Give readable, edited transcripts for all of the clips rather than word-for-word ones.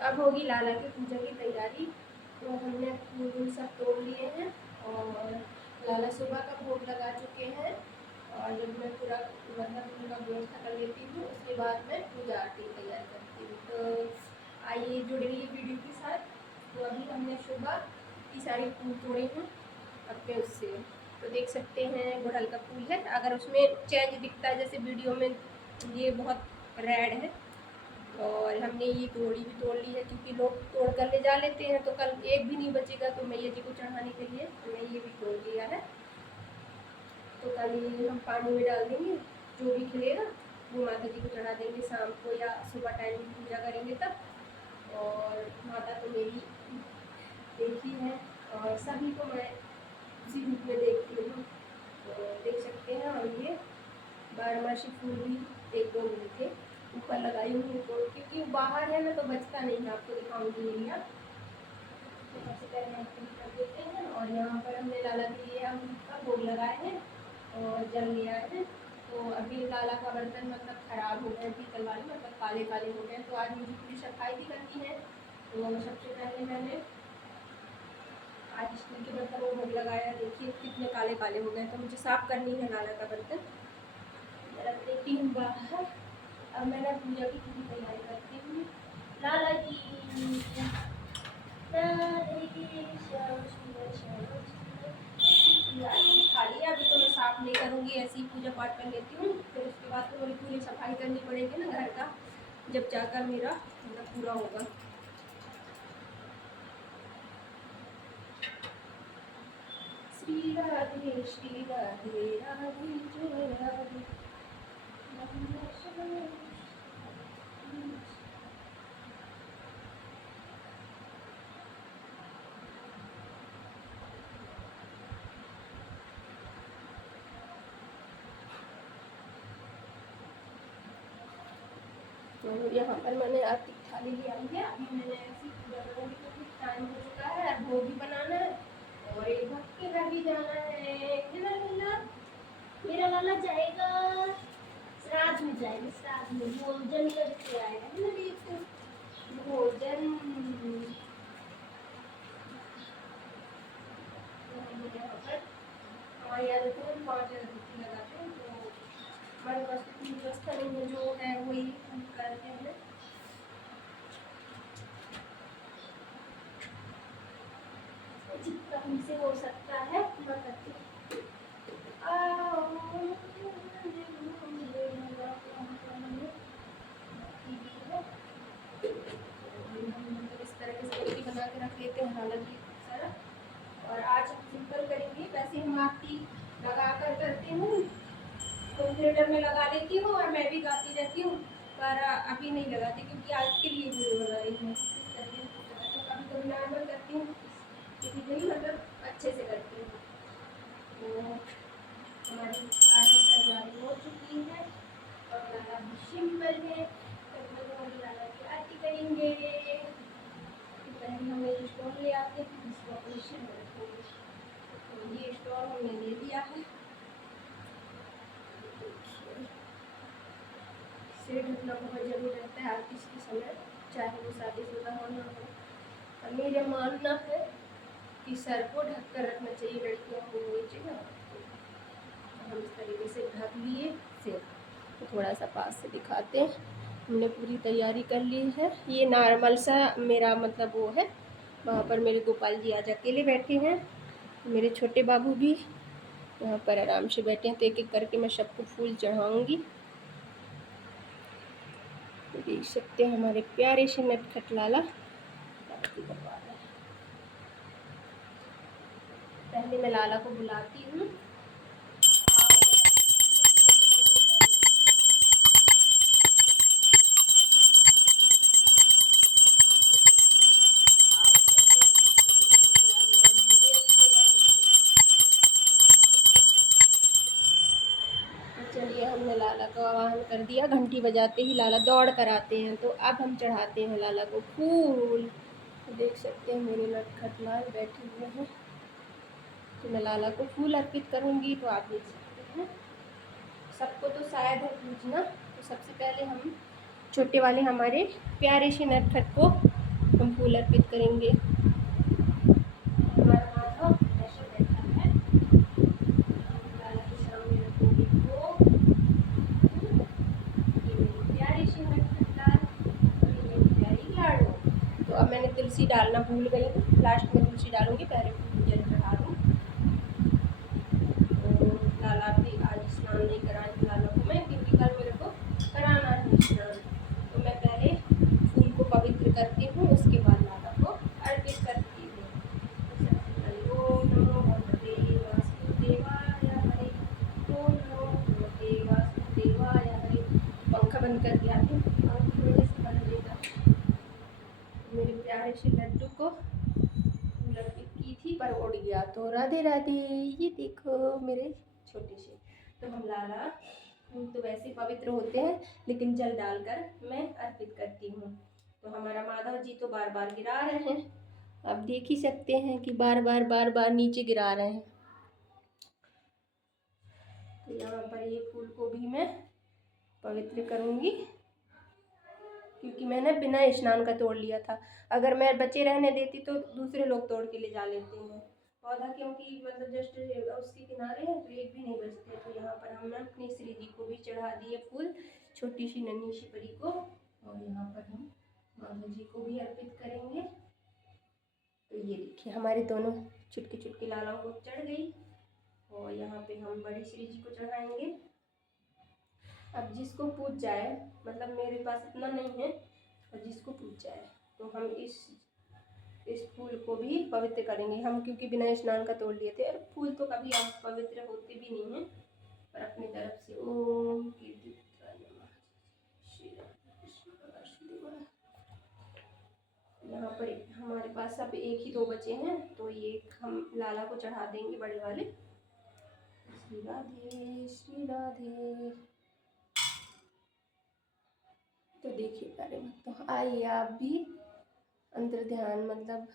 अब होगी लाला की पूजा की तैयारी। तो हमने फूल सब तोड़ लिए हैं और लाला सुबह का भोग लगा चुके हैं। और जब मैं पूरा मतलब उनका व्यवस्था कर लेती हूँ उसके बाद मैं पूजा आरती तैयार करती हूँ। तो आइए जुड़ रही वीडियो के साथ। तो अभी हमने सुबह की सारी फूल तोड़े हैं अपने उससे, तो देख सकते हैं गुड़हल का फूल है। अगर उसमें चेंज दिखता है जैसे वीडियो में, ये बहुत रेड है। और हमने ये तोड़ ली है क्योंकि लोग तोड़ कर ले जा लेते हैं, तो कल एक भी नहीं बचेगा। तो मैया जी को चढ़ाने के लिए हमने ये भी तोड़ लिया है। तो कल ये हम पानी में डाल देंगे, जो भी खिलेगा वो माता जी को चढ़ा देंगे शाम को या सुबह टाइम में पूजा करेंगे तब। और माता तो मेरी देखी है और सभी को मैं उसी रूप में देखती हूँ। तो देख सकते हैं। और ये बारहमासी फूल भी एक दो मिले थे, ऊपर लगाई हुई हूँ क्योंकि बाहर है ना तो बचता नहीं है। आपको दिखाऊंगी एरिया, तो सबसे पहले हम कर देते हैं। और यहाँ पर हमने लाला के लिए हम का भोग लगाए हैं और जल लिया है। तो अभी लाला का बर्तन मतलब खराब हो गए, पीतल वाले मतलब काले काले हो गए। तो आज मुझे पूरी सफाई भी करनी है। तो सबसे पहले मैंने आज स्टील के बर्तन में भोग लगाया। देखिए कितने काले काले हो गए। तो मुझे साफ करनी है लाला का बर्तन, रख देती हूँ बाहर। अब मैं पूजा की पूरी तैयारी करती हूँ। लाला जी खा लिया। अभी तो मैं साफ नहीं करूँगी, ऐसे ही पूजा पाठ कर लेती हूँ। फिर उसके बाद तो मुझे पूरी सफाई करनी पड़ेगी ना घर का, जब जाकर मेरा मतलब पूरा होगा। श्री राधे राधे राधे जय राधे। तो यहाँ पर मैंने आरती की थाली ले आई है। अभी मैंने ऐसी पूजा करूँगी क्योंकि टाइम हो चुका है, भोग भी बनाना है और एक भक्त के घर भी जाना है। मेरा लाला जाएगा श्राद्ध में, जाएगा श्राद्ध में भोजन करके आएगा है ना। देखो भोजन यहाँ पर हमारे यहाँ देखो हम 5 लगाते हैं। तो हमारे पास इतनी व्यवस्था नहीं है, जो है वही हम करते हैं। जितना हमसे हो सकता है उतना करते हैं। इस तरह की सब्जी बना के रख लेते हैं हालांकि सारा। और आज हम सिंपल करेंगे, वैसे हम आरती लगा कर करती हूँ, थिएटर में लगा देती हूँ और मैं भी गाती रहती हूँ। पर अभी नहीं लगाती क्योंकि आज के लिए वीडियो बना रही हूँ। इस तरीके से तो कभी कभी नॉर्मल करती हूँ, किसी दिन मतलब अच्छे से करती हूँ। तो हमारी आरती तैयारी हो चुकी है और लाला भी सिंपल है। तो हम लाला की आरती करेंगे। तो पहले हम एक स्टोन ले आते हैं जिसको ऑपरेशन में रखेंगे। तो ये स्टोन हमने ले लिया है। सिर ढकना बहुत जरूरी रहता है आरती के समय, चाहे वो शादीशुदा हो ना हो। और मेरा मानना है कि सर को ढक कर रखना चाहिए लड़कियों को नीचे ना। हम इस तरीके से ढक लिए सिर। तो थोड़ा सा पास से दिखाते हैं। हमने पूरी तैयारी कर ली है। ये नॉर्मल सा मेरा मतलब वो है। वहाँ पर मेरे गोपाल जी आज अकेले बैठे हैं, मेरे छोटे बाबू भी यहाँ पर आराम से बैठे हैं। तो एक एक करके मैं सबको फूल चढ़ाऊँगी। तो देख सकते हैं हमारे प्यारे से नटखट लाला। पहले मैं लाला को बुलाती हूँ। चलिए हमने लाला को आवाहन कर दिया, घंटी बजाते ही लाला दौड़ कर आते हैं। तो अब हम चढ़ाते हैं लाला को फूल। तो देख सकते हैं मेरे नटखट लाल बैठे हुए हैं। तो मैं लाला को फूल अर्पित करूंगी। तो आप देख सकते हैं, सबको तो शायद है पूछना। तो सबसे पहले हम छोटे वाले हमारे प्यारे से नटखट को हम फूल अर्पित करेंगे। हमारा माधव ऐसा बैठा है, लाला के सामने रखूंगी वो। ये मेरी प्यारी सी नटखट और ये मेरी प्यारी लाडो। तो अब मैंने तुलसी डालना भूल गई हूँ, लास्ट में तुलसी डालूंगी, पहले फूल जल चढ़ा दूँ। तो लाला भी आज स्नान नहीं कराई लाला को मैं, क्योंकि कल मेरे को कराना है स्नान। तो मैं पहले फूल को पवित्र करती हूँ, उसके बाद लाला को अर्पित करती हूँ। तो सबसे पहले ओम नमो भगवते वासुदेवाय हरे, ओम नमो भगवते वासुदेवाय हरे। पंखा बंद कर दिया था, पंखे की वजह से बंद नहीं था। मेरे प्यारे से लड्डू को फूल अर्पित की थी पर उड़ गया, तो राधे राधे। ये देखो मेरे छोटे से। तो हम लाला फूल तो वैसे पवित्र होते हैं, लेकिन जल डालकर मैं अर्पित करती हूँ। तो हमारा माधव जी तो बार बार गिरा रहे हैं, आप देख ही सकते हैं कि बार बार नीचे गिरा रहे हैं। तो यहाँ पर ये फूल को भी मैं पवित्र करूँगी, क्योंकि मैंने बिना स्नान का तोड़ लिया था। अगर मैं बचे रहने देती तो दूसरे लोग तोड़ के ले जा लेते हैं पौधा, क्योंकि मतलब जस्ट उसके किनारे है तो एक भी नहीं बचते। तो यहाँ पर हमने अपनी श्री जी को भी चढ़ा दिए फूल, छोटी सी नन्ही सी परी को, और यहाँ पर हम माधव जी को भी अर्पित करेंगे। तो ये देखिए हमारे दोनों चुटकी चुटकी लालाओं को चढ़ गई, और यहाँ पे हम बड़ी श्री जी को चढ़ाएंगे। अब जिसको पूज जाए, मतलब मेरे पास इतना नहीं है, और जिसको पूज जाए तो हम इस फूल को भी पवित्र करेंगे हम, क्योंकि बिना स्नान का तोड़ लिए थे। फूल तो कभी आप पवित्र होते भी नहीं हैं, पर अपनी तरफ से ओम यहाँ पर हमारे पास अब एक ही दो बचे हैं, तो ये हम लाला को चढ़ा देंगे बड़े वाले। श्री राधे श्री राधे। तो देखिए प्यारे भक्तों, आइए आप भी अंतर ध्यान, मतलब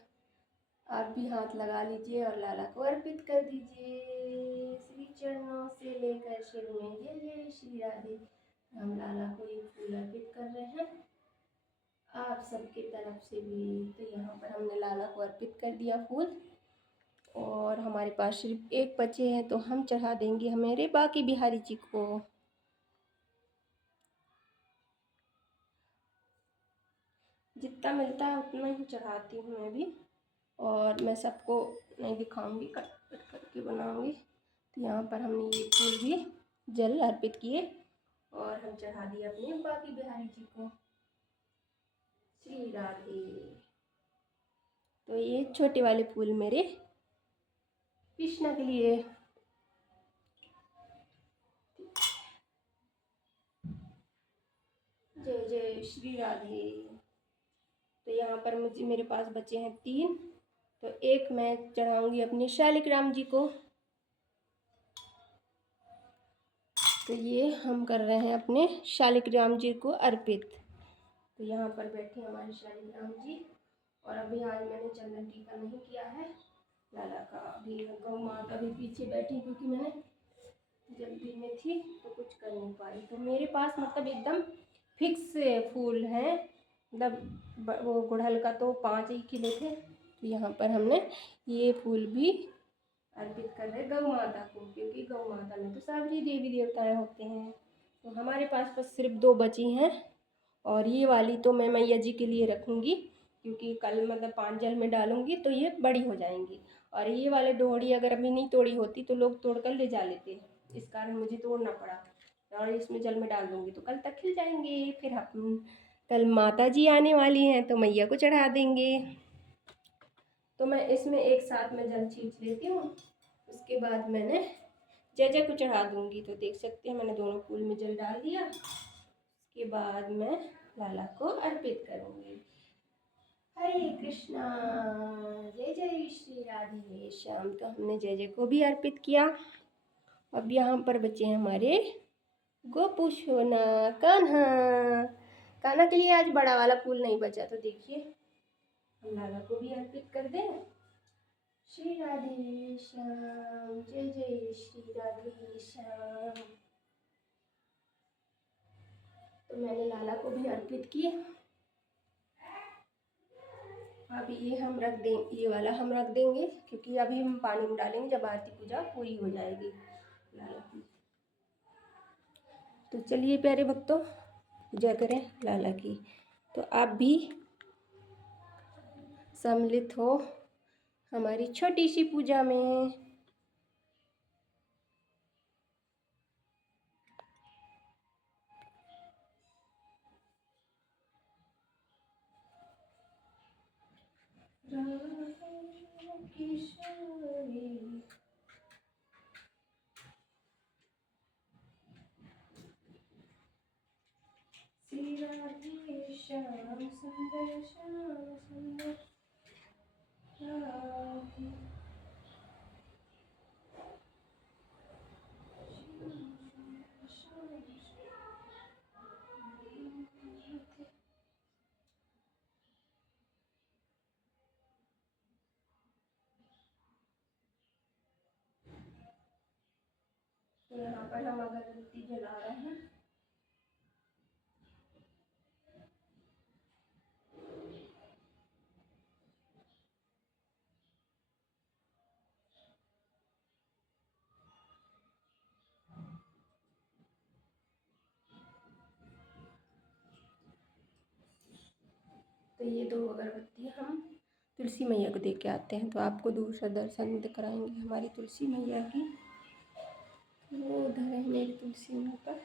आप भी हाथ लगा लीजिए और लाला को अर्पित कर दीजिए। श्री चरणों से लेकर सिर में जय जय श्री राधे। हम लाला को ये फूल अर्पित कर रहे हैं, आप सबके तरफ से भी। तो यहाँ पर हमने लाला को अर्पित कर दिया फूल, और हमारे पास सिर्फ एक बचे हैं, तो हम चढ़ा देंगे हमारे बाकी बिहारी जी को। जितना मिलता है उतना ही चढ़ाती हूँ मैं भी, और मैं सबको नहीं दिखाऊंगी, कट कट करके बनाऊंगी। तो यहाँ पर हमने ये फूल भी जल अर्पित किए, और हम चढ़ा दिए अपने बाकी बिहारी जी को। श्री राधे। तो ये छोटे वाले फूल मेरे कृष्णा के लिए। जय जय श्री राधे। तो यहाँ पर मेरे पास बचे हैं 3, तो एक मैं चढ़ाऊंगी अपने शालिग्राम जी को। तो ये हम कर रहे हैं अपने शालिग्राम जी को अर्पित। तो यहाँ पर बैठे हमारे शालिग्राम जी, और अभी आज मैंने चंदन टीका नहीं किया है लाला का। अभी गौ माता भी पीछे बैठी, क्योंकि मैंने जल्दी में थी तो कुछ कर नहीं पाई। तो मेरे पास मतलब एकदम फिक्स फूल हैं, मतलब वो गुड़हल का तो 5 ही खिले थे। तो यहाँ पर हमने ये फूल भी अर्पित कर रहे गौ माता को, क्योंकि गौ माता में तो सारी देवी देवताएं होते हैं। तो हमारे पास बस सिर्फ 2 बची हैं, और ये वाली तो मैं मैया जी के लिए रखूँगी, क्योंकि कल मतलब 5 जल में डालूँगी तो ये बड़ी हो जाएंगी। और ये वाले डोहड़ी अगर अभी नहीं तोड़ी होती तो लोग तोड़ कर ले जा लेते, इस कारण मुझे तोड़ना पड़ा। और इसमें जल में डाल दूँगी तो कल तक खिल जाएंगे। फिर हम कल माता जी आने वाली हैं तो मैया को चढ़ा देंगे। तो मैं इसमें एक साथ में जल छींच लेती हूँ, उसके बाद मैंने जय जय को चढ़ा दूँगी। तो देख सकते हैं मैंने दोनों फूल में जल डाल दिया, उसके बाद मैं लाला को अर्पित करूँगी। हरे कृष्णा। जय जय श्री राधे श्याम। तो हमने जय जय को भी अर्पित किया। अब यहाँ पर बचे हैं हमारे गोपू सोना कान्हा। कान्हा के लिए आज बड़ा वाला फूल नहीं बचा, तो देखिए हम लाला को भी अर्पित कर दें। श्री राधे श्याम। जय जय श्री राधे श्याम। तो मैंने लाला को भी अर्पित किया। अब ये हम रख दें, ये वाला हम रख देंगे क्योंकि अभी हम पानी में डालेंगे जब आरती पूजा पूरी हो जाएगी लाला की। तो चलिए प्यारे भक्तों, पूजा करें लाला की। तो आप भी सम्मिलित हो हमारी छोटी सी पूजा में। श्री राधे श्याम सुंदर श्याम सुंदर राधे। तो यहाँ पर हम अगरबत्ती जला रहे हैं। तो ये 2 अगरबत्ती हम तुलसी मैया को दे के आते हैं। तो आपको दूर से दर्शन कराएंगे हमारी तुलसी मैया की। वो उधर है मेरी तुलसी मैया पर।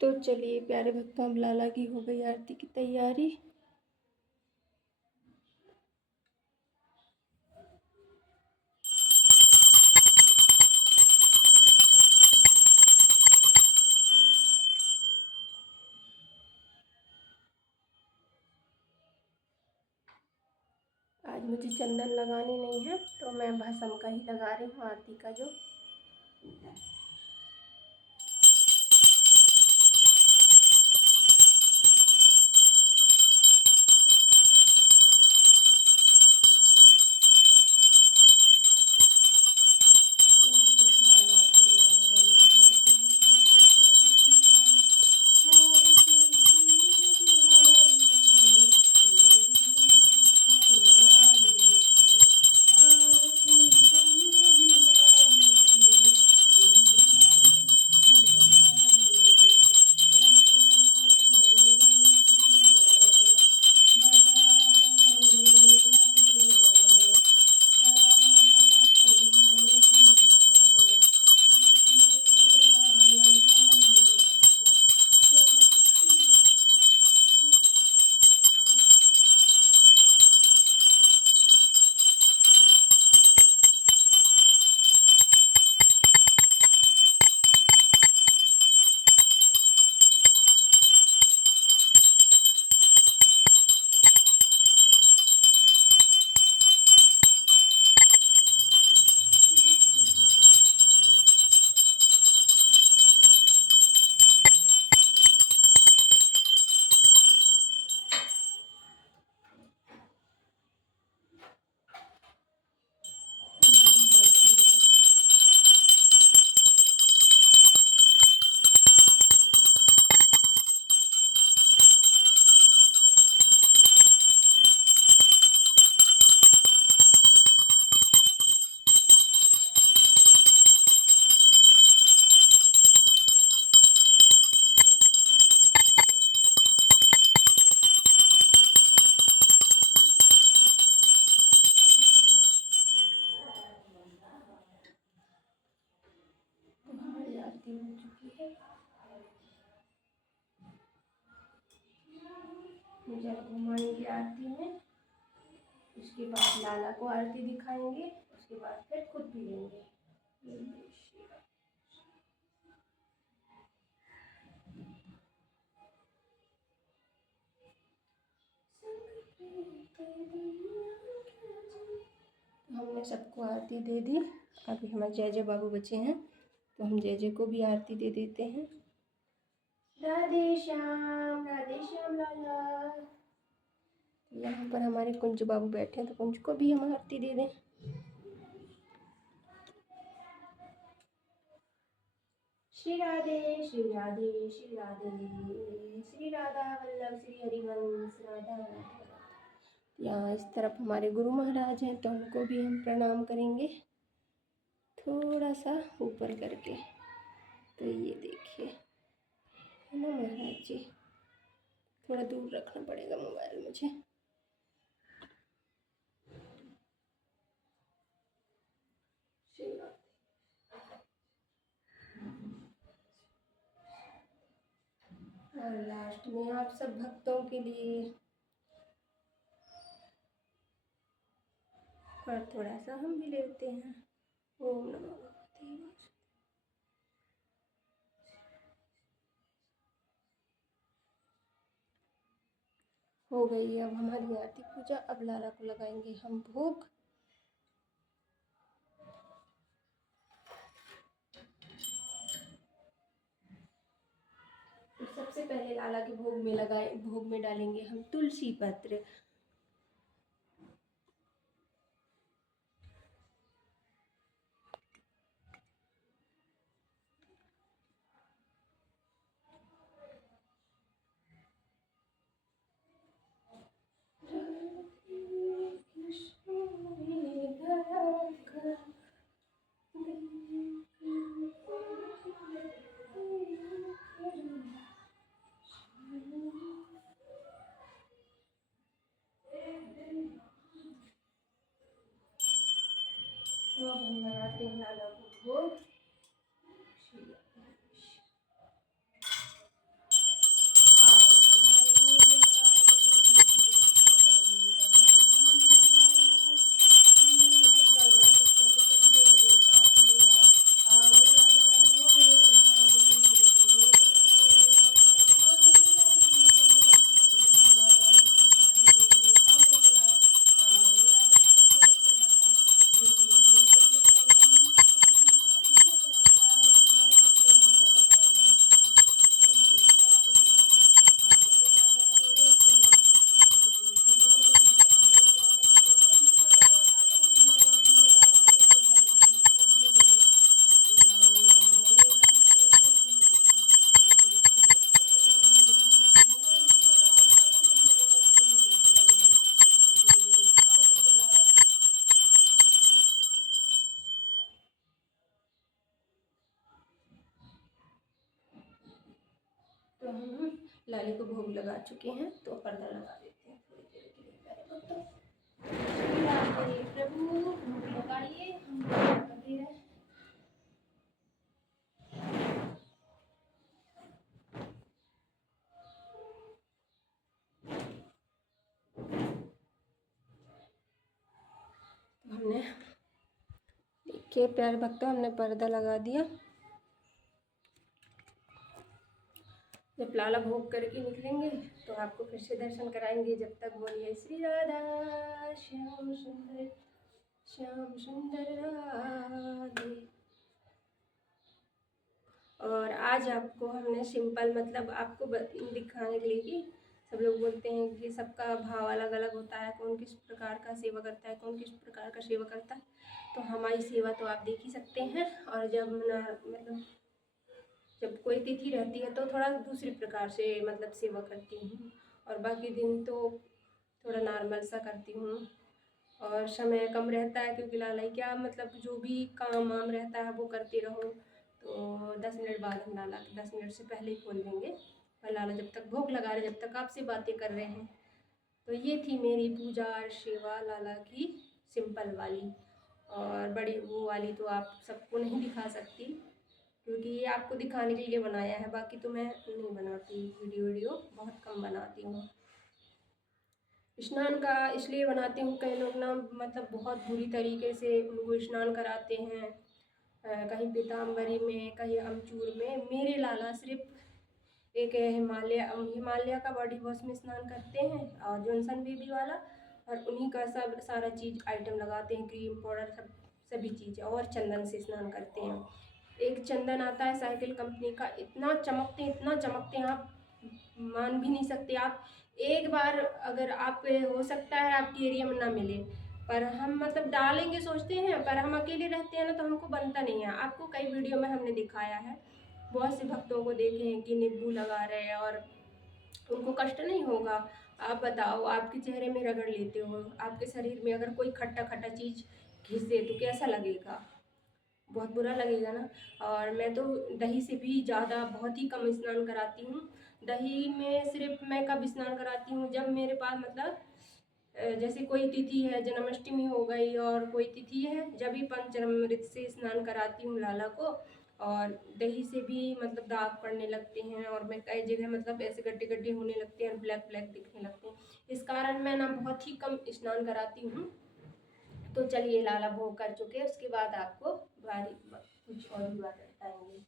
तो चलिए प्यारे भक्तों, अब लाला की हो गई आरती की तैयारी। आज मुझे चंदन लगानी नहीं है तो मैं भस्म का ही लगा रही हूँ आरती का जो। आरती हो चुकी है। मुझे घुमाएंगे आरती में, उसके बाद लाला को आरती दिखाएंगे, उसके बाद फिर खुद भी लेंगे। हमने सबको आरती दे दी। अभी हमारे जय जय बाबू बचे हैं तो हम जय जय को भी आरती दे देते हैं। राधे श्याम लाला। यहाँ पर हमारे कुंज बाबू बैठे हैं तो कुंज को भी हम आरती दे दें। श्री राधे श्री राधे श्री राधे श्री राधा वल्लभ श्री हरिवंश राधा राधा। यहाँ इस तरफ हमारे गुरु महाराज हैं तो उनको भी हम प्रणाम करेंगे थोड़ा सा ऊपर करके। तो ये देखिए है ना महाराज जी, थोड़ा दूर रखना पड़ेगा मोबाइल मुझे। और लास्ट में आप सब भक्तों के लिए और थोड़ा सा हम भी लेते हैं। ओम नमो भगवते वासुदेवाय। हो गई अब हमारी आरती पूजा। अब लाला को लगाएंगे हम भोग। तो सबसे पहले लाला के भोग में डालेंगे हम तुलसी पत्र। तो हम लगाते हैं लाला को भोग। तो हम लाले को भोग लगा चुके हैं तो पर्दा लगा देते हैं थोड़ी देर के लिए। पहले प्रभु भोग लगाइए, हम दे रहे हैं। हमने देखिए प्यारे भक्तों, हमने पर्दा लगा दिया। जब लाला भोग करके निकलेंगे तो आपको फिर से दर्शन कराएंगे। जब तक बोलिए श्री राधा श्याम सुंदर राधे। और आज आपको हमने सिंपल मतलब आपको दिखाने के लिए कि सब लोग बोलते हैं कि सबका भाव अलग अलग होता है, कौन किस प्रकार का सेवा करता है, कौन किस प्रकार का सेवा करता है। तो हमारी सेवा तो आप देख ही सकते हैं। और जब मतलब जब कोई तिथि रहती है तो थोड़ा दूसरी प्रकार से मतलब सेवा करती हूँ, और बाकी दिन तो थोड़ा नॉर्मल सा करती हूँ। और समय कम रहता है क्योंकि लाला क्या मतलब जो भी काम वाम रहता है वो करते रहो। तो 10 मिनट बाद हम लाला 10 मिनट से पहले ही खोल देंगे, और लाला जब तक भोग लगा रहे, जब तक आपसे बातें कर रहे हैं। तो ये थी मेरी पूजा और सेवा लाला की सिंपल वाली। और बड़ी वो वाली तो आप सबको नहीं दिखा सकती क्योंकि ये आपको दिखाने के लिए बनाया है। बाकी तो मैं नहीं बनाती वीडियो बहुत कम बनाती हूँ। स्नान का इसलिए बनाती हूँ, कई लोग ना मतलब बहुत बुरी तरीके से उनको स्नान कराते हैं, कहीं पीताम्बरी में कहीं अमचूर में। मेरे लाला सिर्फ एक हिमालय का बॉडी वॉश में स्नान करते हैं और जॉनसन बेबी वाला, और उन्हीं का सब सारा चीज़ आइटम लगाते हैं, क्रीम पाउडर सब सभी चीज़ें, और चंदन से स्नान करते हैं। एक चंदन आता है साइकिल कंपनी का, इतना चमकते हैं आप मान भी नहीं सकते। आप एक बार अगर आप हो सकता है आपके एरिया में ना मिले, पर हम मतलब डालेंगे सोचते हैं, पर हम अकेले रहते हैं ना, तो हमको बनता नहीं है। आपको कई वीडियो में हमने दिखाया है, बहुत से भक्तों को देखे हैं कि नींबू लगा रहे हैं और उनको कष्ट नहीं होगा। आप बताओ, आपके चेहरे में रगड़ लेते हो, आपके शरीर में अगर कोई खट्टा खट्टा चीज़ घिस दे तो कैसा लगेगा? बहुत बुरा लगेगा ना। और मैं तो दही से भी ज़्यादा बहुत ही कम स्नान कराती हूँ। दही में सिर्फ मैं कब स्नान कराती हूँ, जब मेरे पास मतलब जैसे कोई तिथि है, जन्माष्टमी हो गई और कोई तिथि है, जब भी पंचामृत से स्नान कराती हूँ लाला को। और दही से भी मतलब दाग पड़ने लगते हैं, और मैं कई जगह मतलब ऐसे गड्ढे गड्ढे होने लगते हैं और ब्लैक ब्लैक दिखने लगते हैं। इस कारण मैं ना बहुत ही कम स्नान कराती हूँ। तो चलिए, लाला भोग कर चुके हैं, उसके बाद आपको बारी कुछ और भी बात बताएंगे।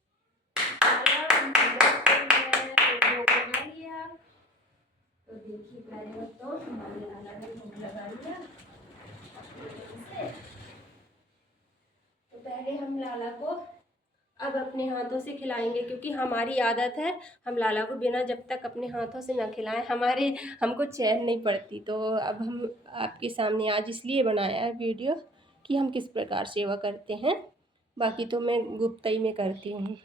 भोग लगा लिया, तो देखिए पहले तो हमारे लाला ने भोग लगा लिया। तो पहले हम लाला को अब अपने हाथों से खिलाएंगे, क्योंकि हमारी आदत है हम लाला को बिना जब तक अपने हाथों से ना खिलाएं हमको चैन नहीं पड़ती। तो अब हम आपके सामने आज इसलिए बनाया है वीडियो कि हम किस प्रकार सेवा करते हैं। बाकी तो मैं गुप्तई में करती हूँ,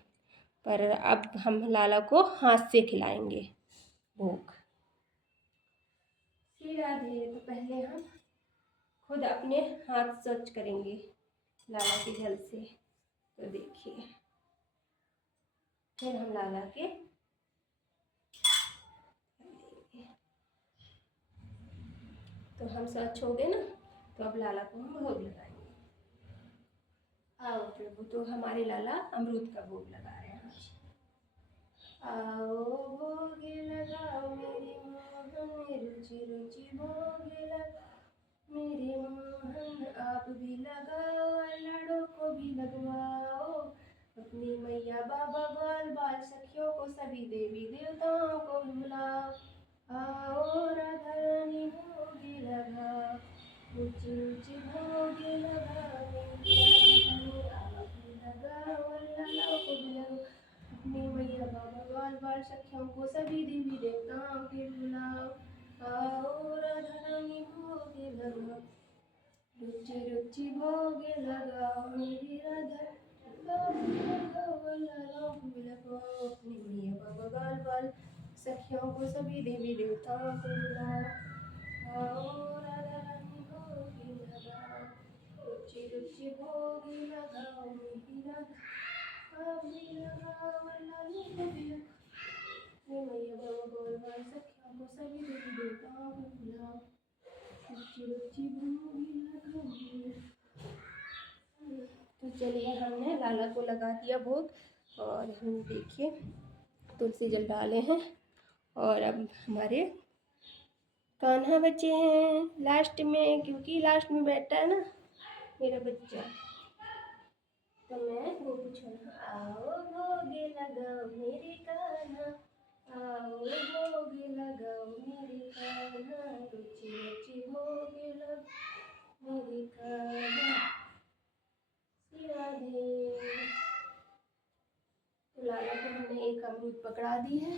पर अब हम लाला को हाथ से खिलाएंगे भोग। श्री राधे। तो पहले हम खुद अपने हाथ स्वच्छ करेंगे लाला के जल से। तो देखिए, फिर हम लाला के तो हम स्वच्छ हो गए ना, तो अब लाला को हम भोग लगाएंगे। आओ प्रभु, तो हमारे लाला अमरूद का भोग लगा रहे हैं। आओ भोग लगाओ मेरे मोहन, रुचि रुचि भोग लगाओ मेरे मोहन। आप भी लगाओ, लड़ों को भी लगवाओ, अपनी मैया बाबा ग्वाल बाल सखियों को सभी देवी देवताओं को बुलाओ। आओ राधा रानी भोग लगाओ, रुचि रुचि भोग लगाओ मेरी राधा रानी। आप भी लगाओ, लाला को भी लगाओ, अपनी मैया बाबा ग्वाल बाल सखियों को सभी देवी देवताओं के बुलाओ। आओ राधा रानी भोग लगाओ, रुचि रुचि भोग लगाओ मेरी राधा। लगाओ लाला को लगाओ, अपनी मैया बाबा ग्वाल बाल सखियों को सभी देवी देवताओं को बुलाओ। आओ राधा रानी भोग लगाओ, रुचि रुचि भोग लगाओ मेरी राधा। आप भी लगाओ, लाला को भी लगाओ, मैया बाबा ग्वाल बाल सखियों को सभी देवी देवताओं को बुलाओ। रुचि रुचि भोग लगाओ। तो चलिए, हमने लाला को लगा दिया भोग, और हम देखिए तुलसी जल डाले हैं। और अब हमारे कान्हा बच्चे हैं लास्ट में, क्योंकि लास्ट में बैठा है ना मेरा बच्चा, तो मैं वो पूछूँ। आओ भोग लगाओ मेरे कान्हा, आओ भोग लगाओ मेरे कान्हा, रुचि रुचि भोग लगाओ मेरे कान्हा। राधे। तो लाला को हमने एक अमरूद पकड़ा दी है।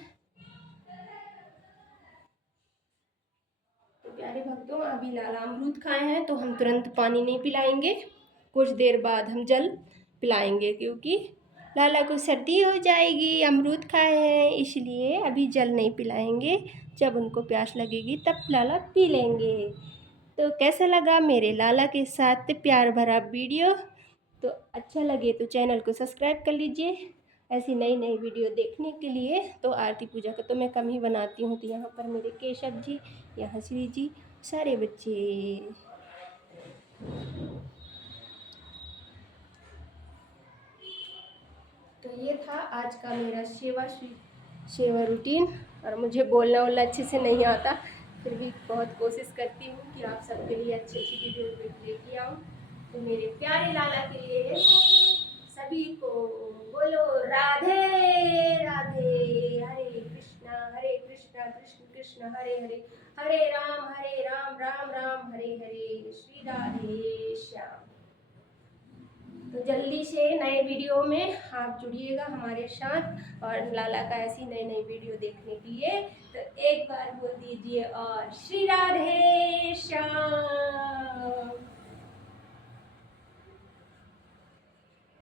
तो प्यारे भक्तों, अभी लाला अमरूद खाए हैं, तो हम तुरंत पानी नहीं पिलाएंगे, कुछ देर बाद हम जल पिलाएंगे, क्योंकि लाला को सर्दी हो जाएगी। अमरूद खाए हैं इसलिए अभी जल नहीं पिलाएंगे, जब उनको प्यास लगेगी तब लाला पी लेंगे। तो कैसा लगा मेरे लाला के साथ प्यार भरा वीडियो? तो अच्छा लगे तो चैनल को सब्सक्राइब कर लीजिए ऐसी नई नई वीडियो देखने के लिए। तो आरती पूजा का तो मैं कम ही बनाती हूँ। तो यहाँ पर मेरे केशव जी, यहाँ श्री जी, सारे बच्चे। तो ये था आज का मेरा सेवा रूटीन। और मुझे बोलना वोलना अच्छे से नहीं आता, फिर भी बहुत कोशिश करती हूँ कि आप सबके लिए अच्छी अच्छी वीडियो लेके आऊँ। तो मेरे प्यारे लाला के लिए सभी को बोलो राधे राधे। हरे कृष्णा कृष्ण कृष्ण हरे हरे, हरे राम राम राम हरे हरे, श्री राधे श्याम। तो जल्दी से नए वीडियो में आप जुड़िएगा हमारे साथ, और लाला का ऐसी नई नई वीडियो देखने के लिए तो एक बार बोल दीजिए और श्री राधे श्याम।